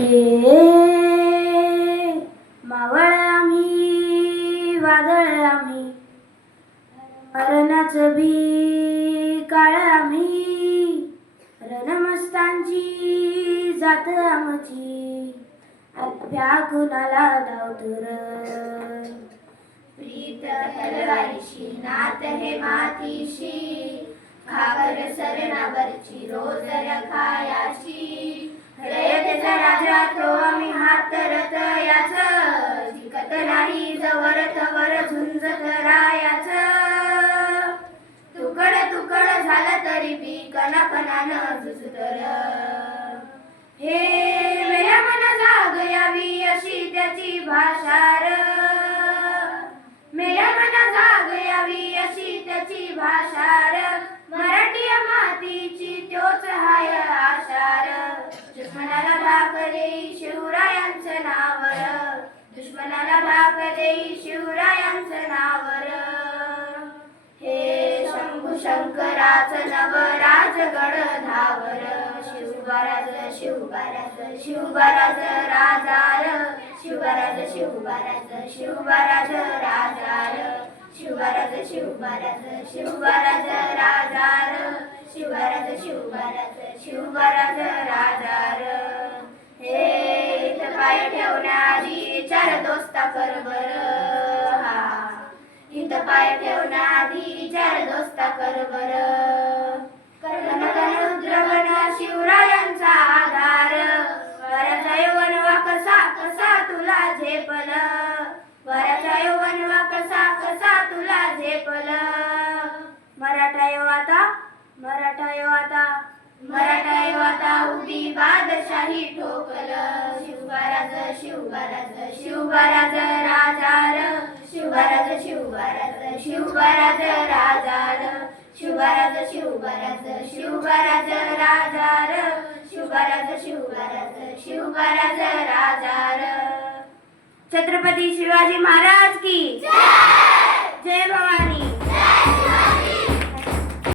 हे मावळ आम्ही वादळ आम्ही मरणाचं बी काळ आम्ही रणमस्तांची जात आमची अभ्या कुणाला धावतर प्रीत तलवारीशी नात हे मातीशी खाकर सरणावरची रोज रखायाची रयतेचा राजा तो आम्ही हातरत याच जिकत नाही जवर तवर झुंजत रायाच तुकड तुकड झालं तरी बी कणाकणानं झुजतर हे मेल्या मना जाग यावी अशी त्याची भाषार मेल्या मना जाग यावी अशी त्याची भाषार मराठी मातीची त्योच हाय आशार दुश्मनाला धाक देई शिवरायांचं नावर दुश्मनाला धाक देई शिवरायांचं नावर हे शंभू शंकराचं नवराजगड धावर शिवबराज शिवबराज शिवबराज राजार शिवबराज शिवबराज शिवबराज राजार शिवबराज शिवबराज शिवबराज राजार शिवबराज शिवबराज शिवबराज राजार हे इथं पाय ठेवण्याआधी चार दोस्ता कर बरं हा इथं पाय ठेवण्याआधी चार दोस्ता कर बरं रुद्रगण शिवरायांचा आधार वराचा यवनवा कसा कसा तुला झेपल वराचा यवनवा कसा कसा तुला झेपल मराठा यो आता मराठा यो आता मराठा यो आता उभी बादशाही ठोकल शिवबराज शिवबराज शिवबराज राजार शिवबराज शिवबराज शिवबराज राजार शिवबराज शिवबराज शिवबराज राजार शिवबराज शिवबराज शिवबराज राजार छत्रपती शिवाजी महाराज की जय भवानी।